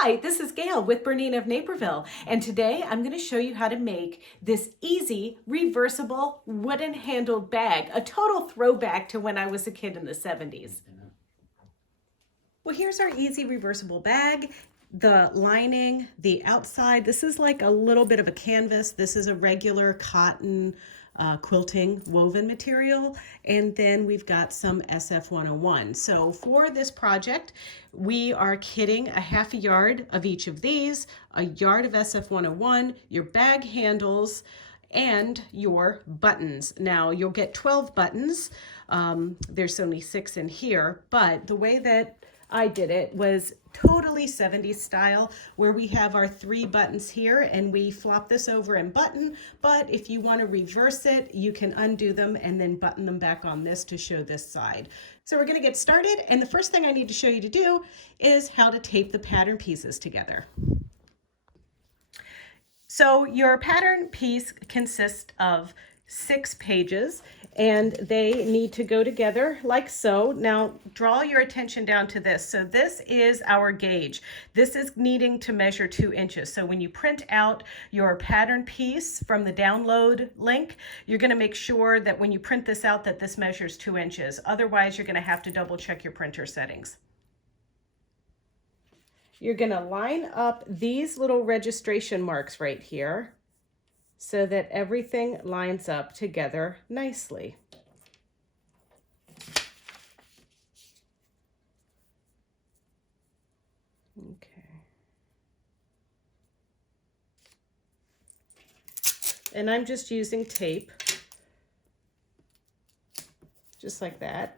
Hi, this is Gail with BERNINA of Naperville, and today I'm going to show you how to make this easy reversible wooden handled bag, a total throwback to when I was a kid in the 70s. Well, here's our easy reversible bag. The lining, the outside, this is like a little bit of a canvas. This is a regular cotton quilting woven material, and then we've got some SF101. So for this project, we are kitting a half a yard of each of these, a yard of SF101, your bag handles, and your buttons. Now you'll get 12 buttons. There's only 6 in here, but the way that I did it was totally 70s style, where we have our 3 buttons here and we flop this over and button, but if you want to reverse it, you can undo them and then button them back on this to show this side. So we're going to get started, and the first thing I need to show you to do is how to tape the pattern pieces together. So your pattern piece consists of 6 pages, and they need to go together like so. Now draw your attention down to this. So this is our gauge. This is needing to measure 2 inches. So when you print out your pattern piece from the download link, you're going to make sure that when you print this out that this measures 2 inches. Otherwise, you're going to have to double check your printer settings. You're going to line up these little registration marks right here so that everything lines up together nicely. Okay. And I'm just using tape, just like that.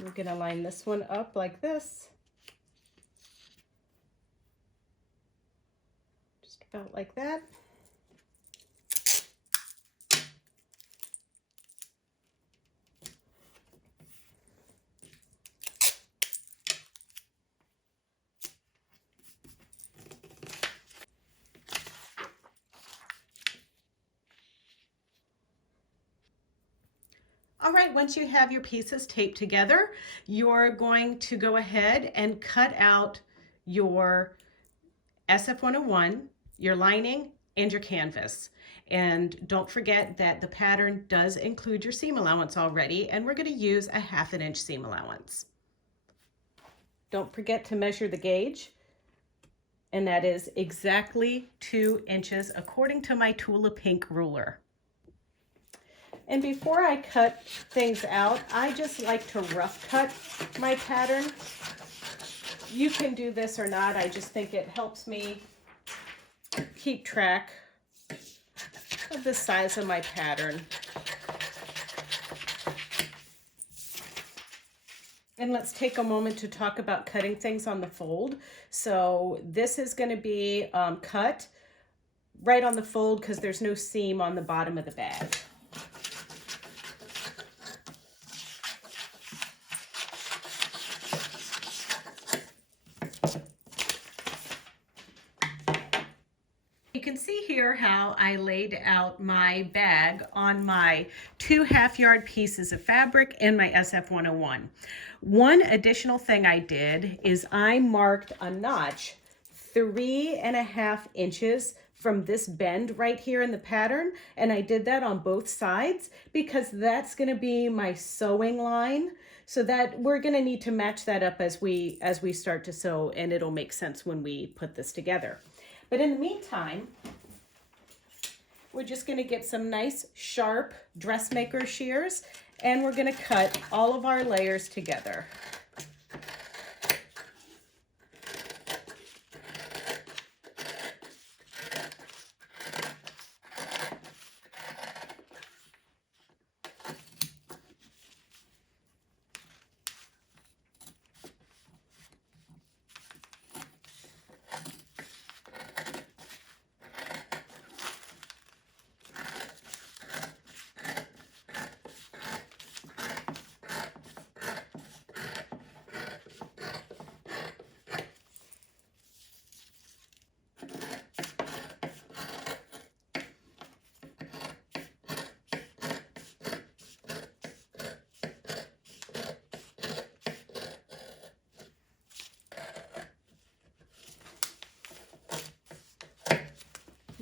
We're going to line this one up like this. Just about like that. All right, once you have your pieces taped together, you're going to go ahead and cut out your SF101, your lining, and your canvas. And don't forget that the pattern does include your seam allowance already, and we're going to use a 1/2 inch seam allowance. Don't forget to measure the gauge, and that is exactly 2 inches according to my Tula Pink ruler. And before I cut things out, I just like to rough cut my pattern. You can do this or not. I just think it helps me keep track of the size of my pattern. And let's take a moment to talk about cutting things on the fold. So this is going to be cut right on the fold because there's no seam on the bottom of the bag. You can see here how I laid out my bag on my 2 half-yard pieces of fabric and my SF101. One additional thing I did is I marked a notch 3.5 inches from this bend right here in the pattern, and I did that on both sides because that's going to be my sewing line, so that we're going to need to match that up as we start to sew, and it'll make sense when we put this together. But in the meantime, we're just going to get some nice sharp dressmaker shears, and we're going to cut all of our layers together.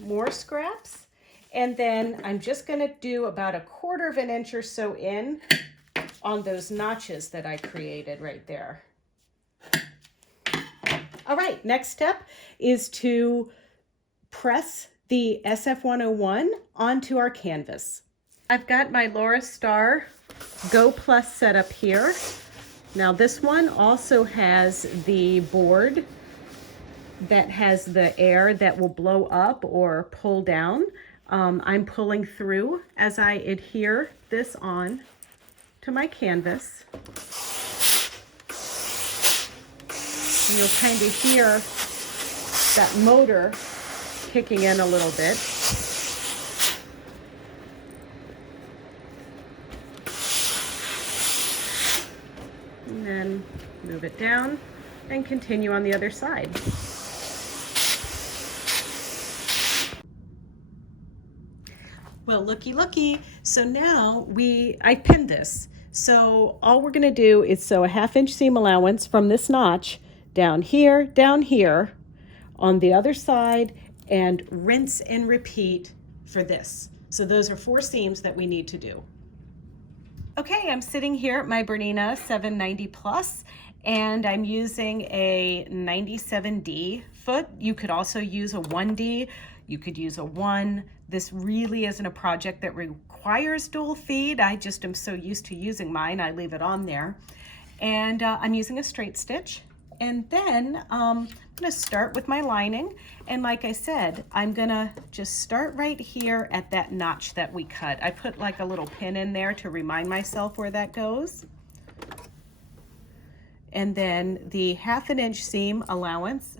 more scraps. And then I'm just going to do about 1/4 of an inch or so in on those notches that I created right there. All right, next step is to press the SF-101 onto our canvas. I've got my Laura Star Go Plus set up here. Now this one also has the board that has the air that will blow up or pull down. I'm pulling through as I adhere this on to my canvas. And you'll kind of hear that motor kicking in a little bit. And then move it down and continue on the other side. Well, looky, looky. So now I pinned this. So all we're gonna do is sew a 1/2 inch seam allowance from this notch down here on the other side, and rinse and repeat for this. So those are 4 seams that we need to do. Okay, I'm sitting here at my Bernina 790 Plus, and I'm using a 97D foot. You could also use a 1D. You could use a 1. This really isn't a project that requires dual feed. I just am so used to using mine, I leave it on there. And I'm using a straight stitch. And then I'm gonna start with my lining. And like I said, I'm gonna just start right here at that notch that we cut. I put like a little pin in there to remind myself where that goes. And then the 1/2 inch seam allowance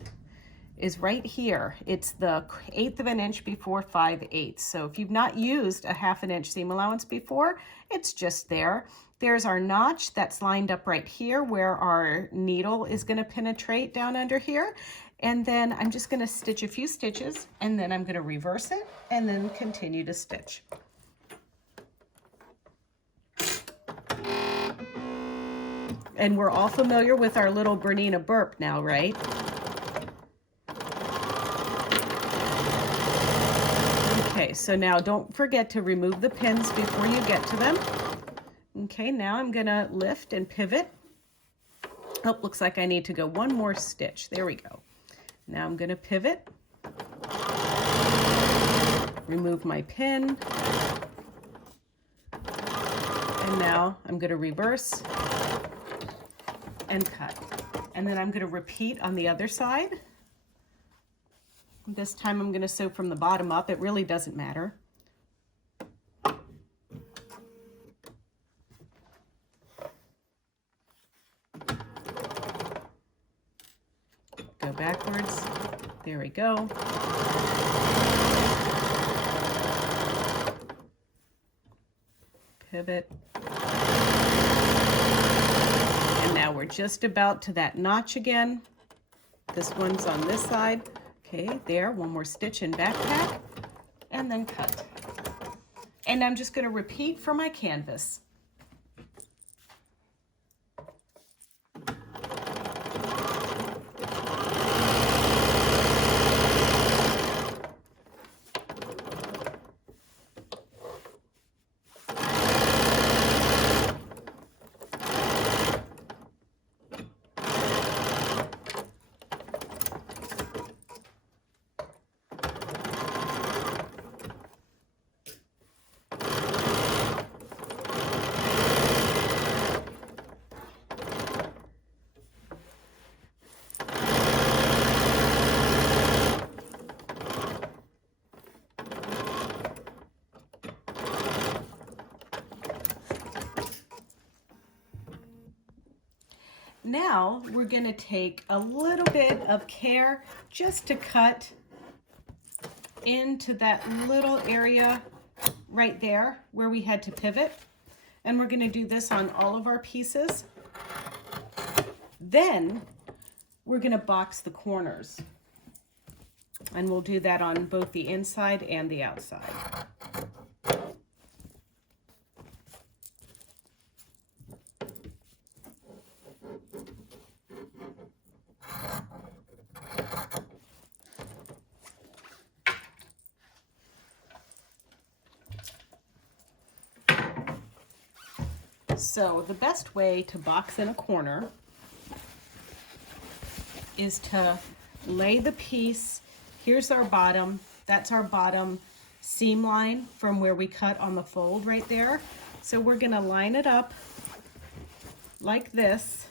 is right here. It's the 1/8 of an inch before 5/8. So if you've not used a 1/2 inch seam allowance before, it's just there. There's our notch that's lined up right here where our needle is going to penetrate down under here. And then I'm just going to stitch a few stitches, and then I'm going to reverse it and then continue to stitch. And we're all familiar with our little Bernina burp now, right? Okay, so now don't forget to remove the pins before you get to them. Okay, now I'm gonna lift and pivot. Oh, looks like I need to go 1 more stitch. There we go. Now I'm gonna pivot, remove my pin, and now I'm gonna reverse and cut. And then I'm gonna repeat on the other side. This time I'm gonna sew from the bottom up. It really doesn't matter. Go backwards. There we go. Pivot. And now we're just about to that notch again. This one's on this side. Okay, there, 1 more stitch in backpack, and then cut. And I'm just going to repeat for my canvas. Now we're going to take a little bit of care just to cut into that little area right there where we had to pivot. And we're going to do this on all of our pieces. Then we're going to box the corners. And we'll do that on both the inside and the outside. So the best way to box in a corner is to lay the piece. Here's our bottom. That's our bottom seam line from where we cut on the fold right there. So we're gonna line it up like this,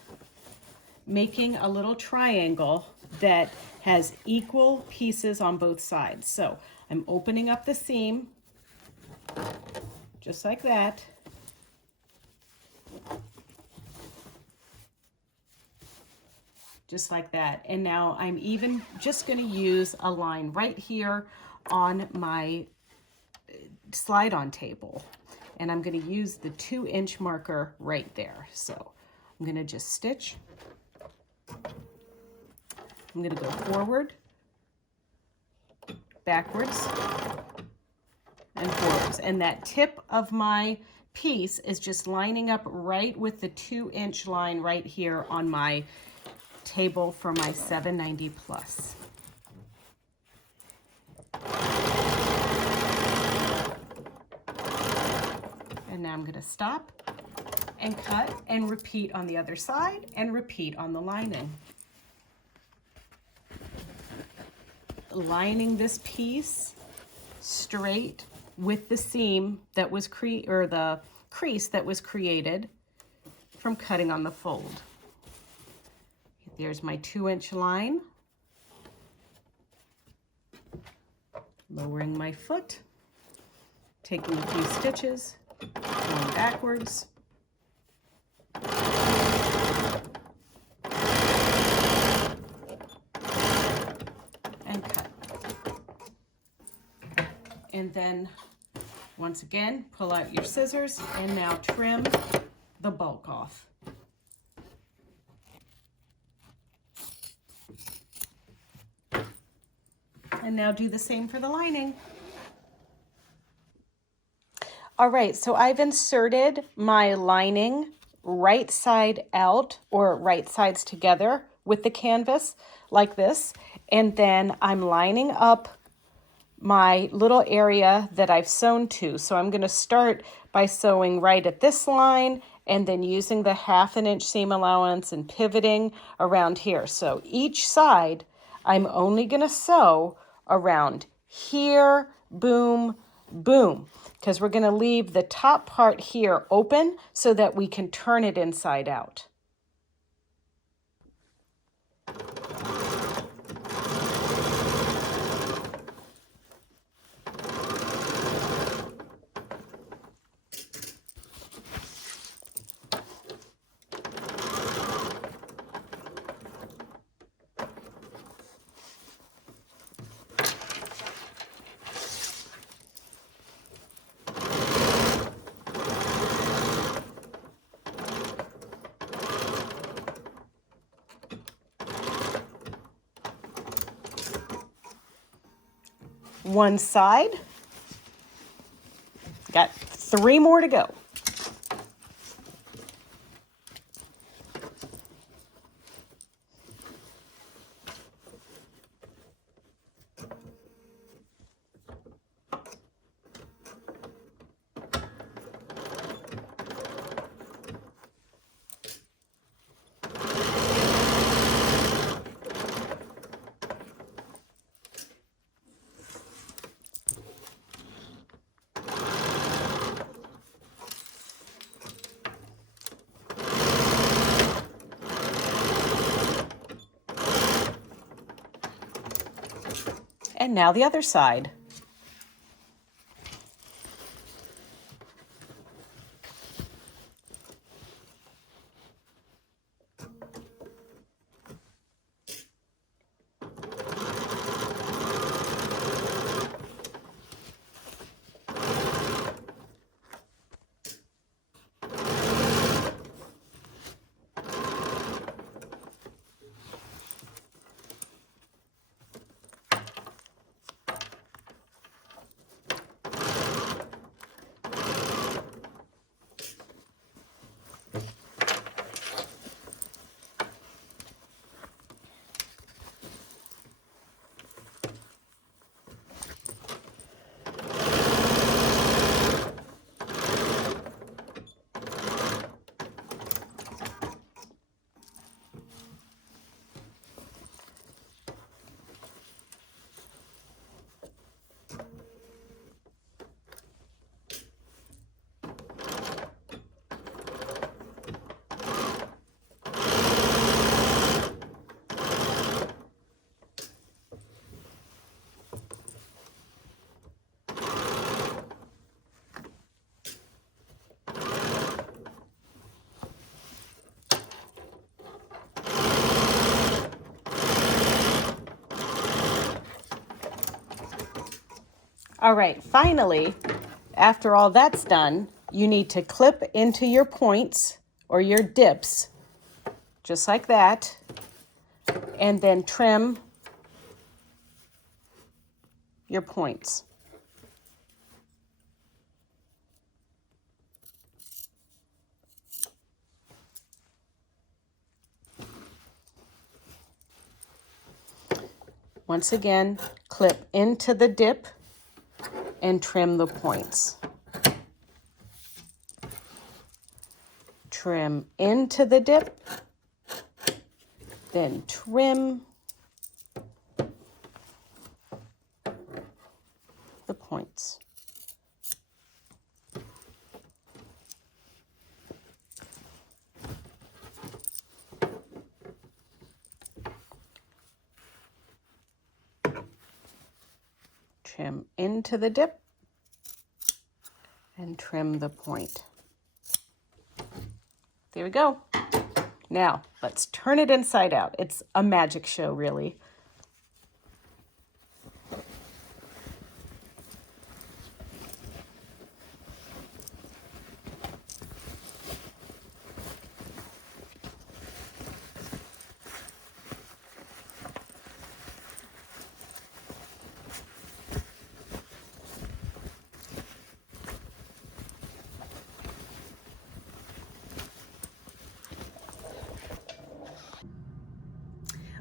making a little triangle that has equal pieces on both sides. So I'm opening up the seam, just like that. Just like that. And now I'm even just going to use a line right here on my slide-on table. And I'm going to use the 2-inch marker right there. So I'm going to just stitch. I'm going to go forward, backwards, and forwards. And that tip of my piece is just lining up right with the 2-inch line right here on my table for my 790 plus. And now I'm going to stop and cut and repeat on the other side and repeat on the lining. Lining this piece straight with the seam that was the crease that was created from cutting on the fold. There's my 2-inch line. Lowering my foot, taking a few stitches, going backwards. And cut. And then, once again, pull out your scissors and now trim the bulk off. And now do the same for the lining. All right, so I've inserted my lining right side out, or right sides together with the canvas like this. And then I'm lining up my little area that I've sewn to. So I'm going to start by sewing right at this line and then using the 1/2 inch seam allowance and pivoting around here. So each side I'm only going to sew around here, boom, boom, because we're going to leave the top part here open so that we can turn it inside out. One side. Got 3 more to go. And now the other side. All right, finally, after all that's done, you need to clip into your points or your dips, just like that, and then trim your points. Once again, clip into the dip and trim the points. Trim into the dip, then trim the points. Trim into the dip and trim the point. There we go. Now, let's turn it inside out. It's a magic show, really.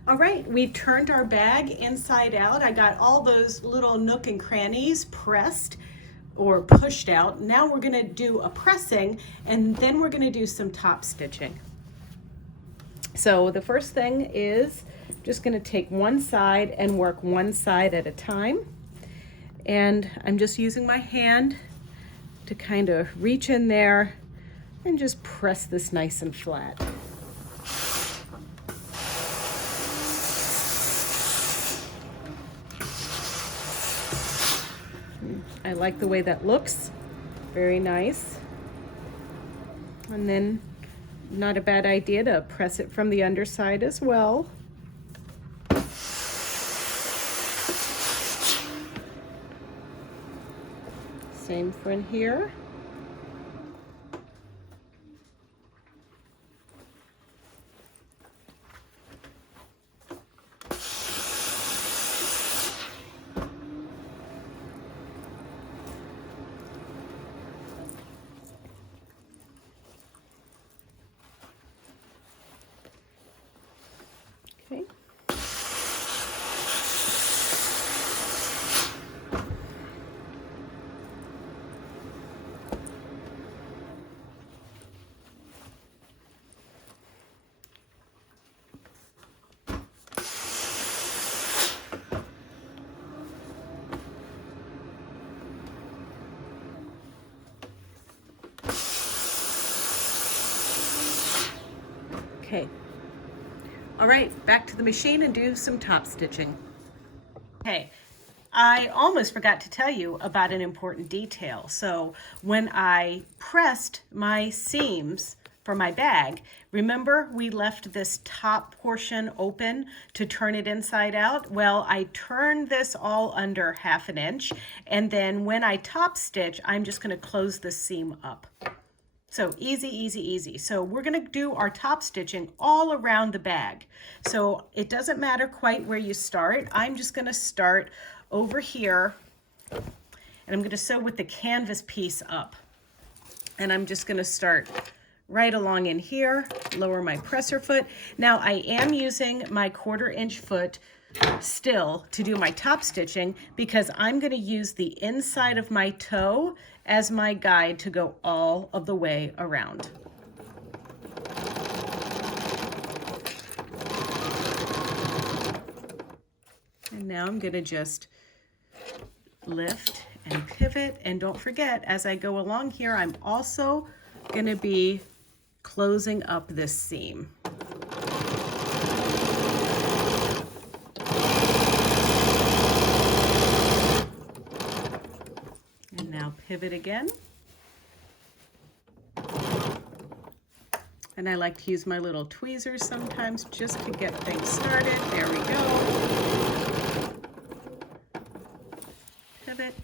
All right, we've turned our bag inside out. I got all those little nook and crannies pressed or pushed out. Now we're gonna do a pressing, and then we're gonna do some top stitching. So the first thing is just gonna take one side and work one side at a time. And I'm just using my hand to kind of reach in there and just press this nice and flat. I like the way that looks, very nice. And then not a bad idea to press it from the underside as well. Same for in here. Okay. Okay. All right, back to the machine and do some top stitching. Okay, I almost forgot to tell you about an important detail. So when I pressed my seams for my bag, remember we left this top portion open to turn it inside out? Well, I turned this all under 1/2 inch, and then when I top stitch, I'm just gonna close the seam up. So easy, easy, easy. So we're gonna do our top stitching all around the bag. So it doesn't matter quite where you start. I'm just gonna start over here, and I'm gonna sew with the canvas piece up. And I'm just gonna start right along in here, lower my presser foot. Now I am using my 1/4 inch foot still to do my top stitching because I'm going to use the inside of my toe as my guide to go all of the way around. And now I'm going to just lift and pivot, and don't forget, as I go along here, I'm also going to be closing up this seam. Pivot again. And I like to use my little tweezers sometimes just to get things started. There we go. Pivot.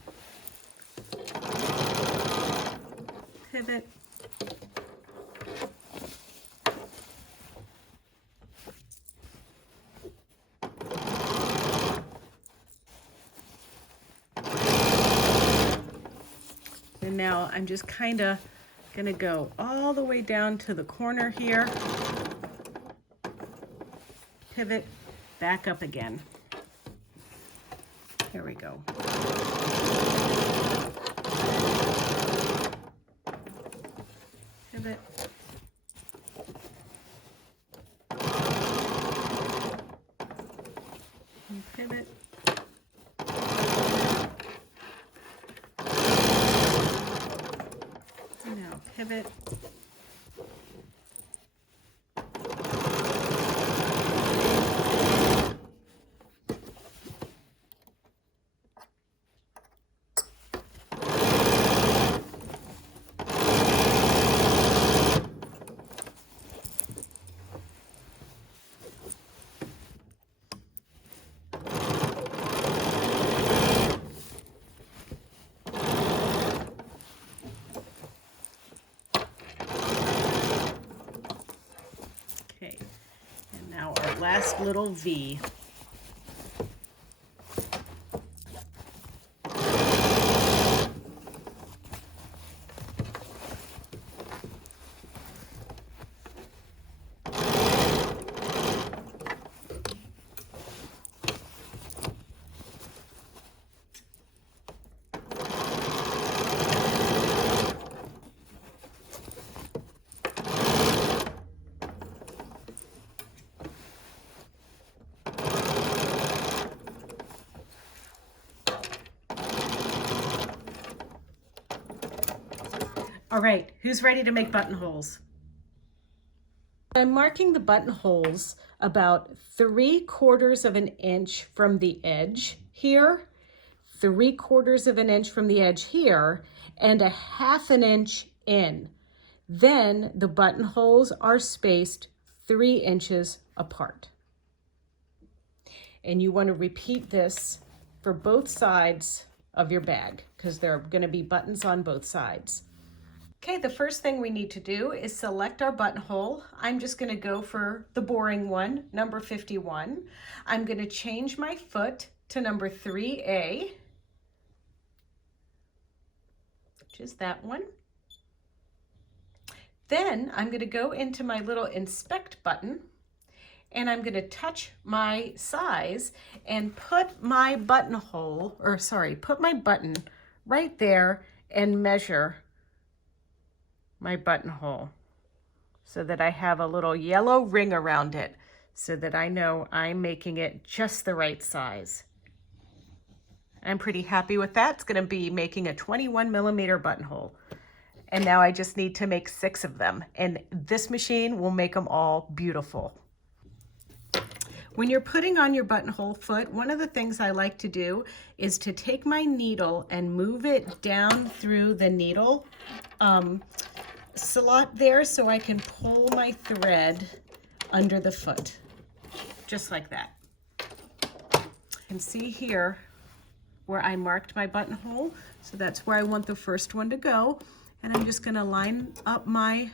pivot. And now I'm just kind of gonna go all the way down to the corner here, pivot, back up again. Here we go. Pivot. And pivot. Now pivot. Okay, and now our last little V. All right, who's ready to make buttonholes? I'm marking the buttonholes about 3/4 of an inch from the edge here, 3/4 of an inch from the edge here, and 1/2 an inch in. Then the buttonholes are spaced 3 inches apart. And you want to repeat this for both sides of your bag because there are going to be buttons on both sides. Okay, the first thing we need to do is select our buttonhole. I'm just going to go for the boring one, number 51. I'm going to change my foot to number 3A, which is that one. Then I'm going to go into my little inspect button and I'm going to touch my size and put my buttonhole, or sorry, put my button right there and measure my buttonhole so that I have a little yellow ring around it so that I know I'm making it just the right size. I'm pretty happy with that. It's going to be making a 21mm buttonhole. And now I just need to make 6 of them. And this machine will make them all beautiful. When you're putting on your buttonhole foot, one of the things I like to do is to take my needle and move it down through the needle slot there so I can pull my thread under the foot, just like that. You can see here where I marked my buttonhole, so that's where I want the first one to go. And I'm just going to line up my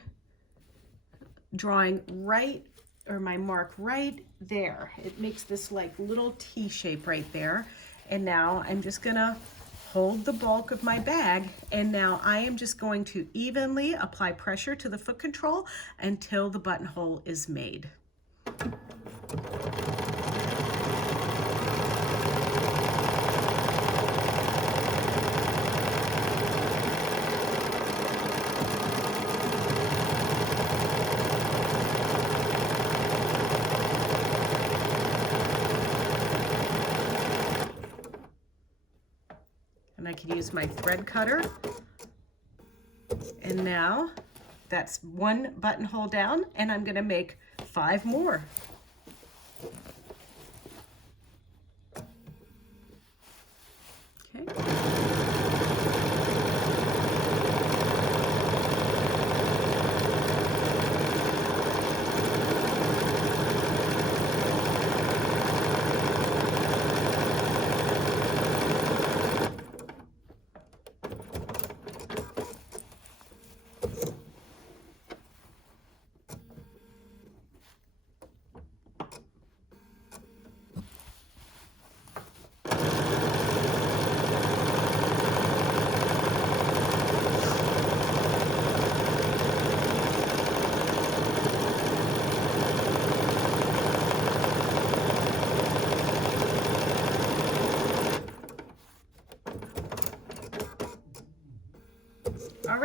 drawing right, or my mark right there. It makes this like little T shape right there. And now I'm just going to hold the bulk of my bag, and now I am just going to evenly apply pressure to the foot control until the buttonhole is made. And I can use my thread cutter. And now that's one buttonhole down, and I'm going to make 5 more. Okay.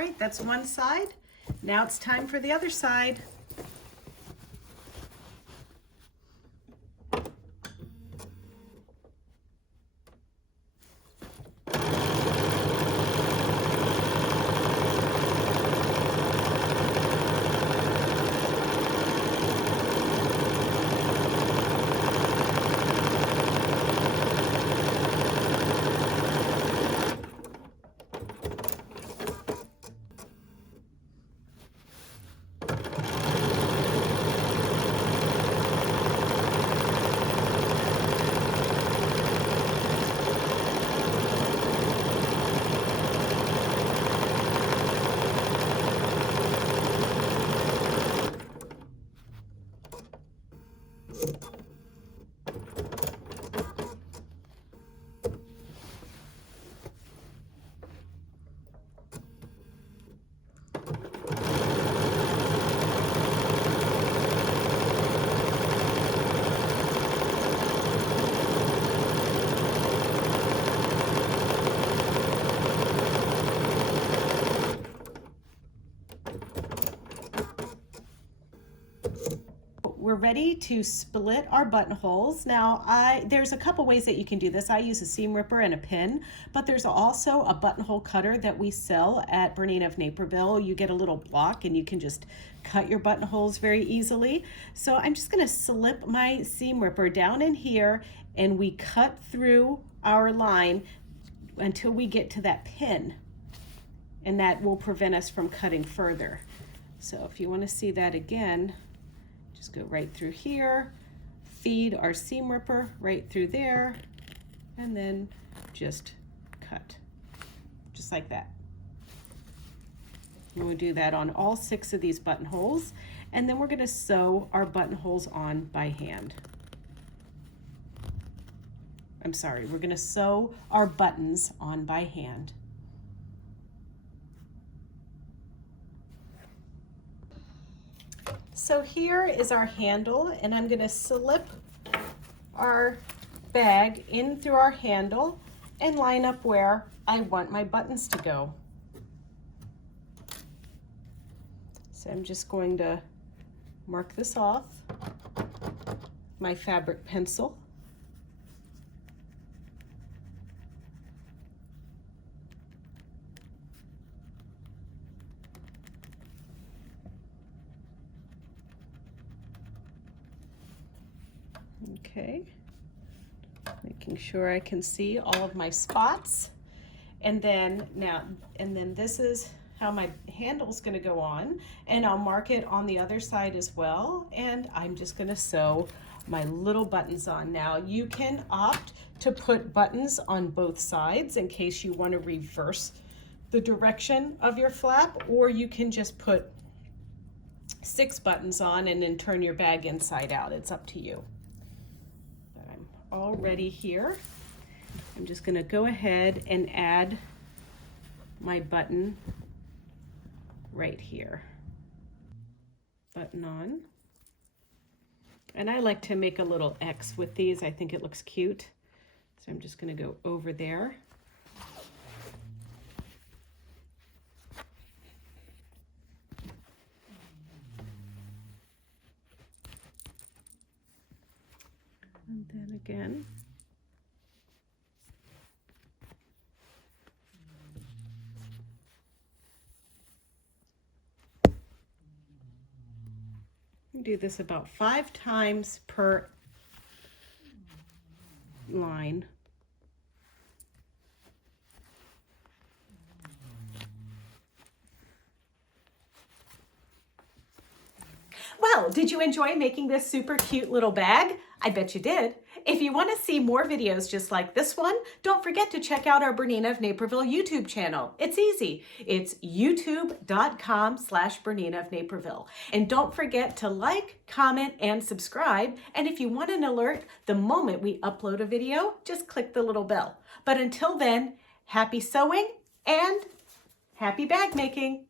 right, that's one side. Now it's time for the other side. We're ready to split our buttonholes. Now, there's a couple ways that you can do this. I use a seam ripper and a pin, but there's also a buttonhole cutter that we sell at BERNINA of Naperville. You get a little block and you can just cut your buttonholes very easily. So I'm just gonna slip my seam ripper down in here, and we cut through our line until we get to that pin, and that will prevent us from cutting further. So if you want to see that again, just go right through here, feed our seam ripper right through there, and then just cut, just like that. And we'll do that on all 6 of these buttonholes, and then we're going to sew our buttonholes on by hand. I'm sorry, we're going to sew our buttons on by hand. So here is our handle, and I'm going to slip our bag in through our handle and line up where I want my buttons to go. So I'm just going to mark this off with my fabric pencil. Okay, making sure I can see all of my spots. And then this is how my handle's going to go on, and I'll mark it on the other side as well, and I'm just going to sew my little buttons on. Now you can opt to put buttons on both sides in case you want to reverse the direction of your flap, or you can just put 6 buttons on and then turn your bag inside out. It's up to you. All ready here. I'm just going to go ahead and add my button right here. Button on. And I like to make a little X with these. I think it looks cute. So I'm just going to go over there. And then again. Do this about 5 times per line. Well, did you enjoy making this super cute little bag? I bet you did. If you want to see more videos just like this one, don't forget to check out our BERNINA of Naperville YouTube channel. It's easy. It's youtube.com/BERNINA of Naperville. And don't forget to like, comment, and subscribe. And if you want an alert the moment we upload a video, just click the little bell. But until then, happy sewing and happy bag making.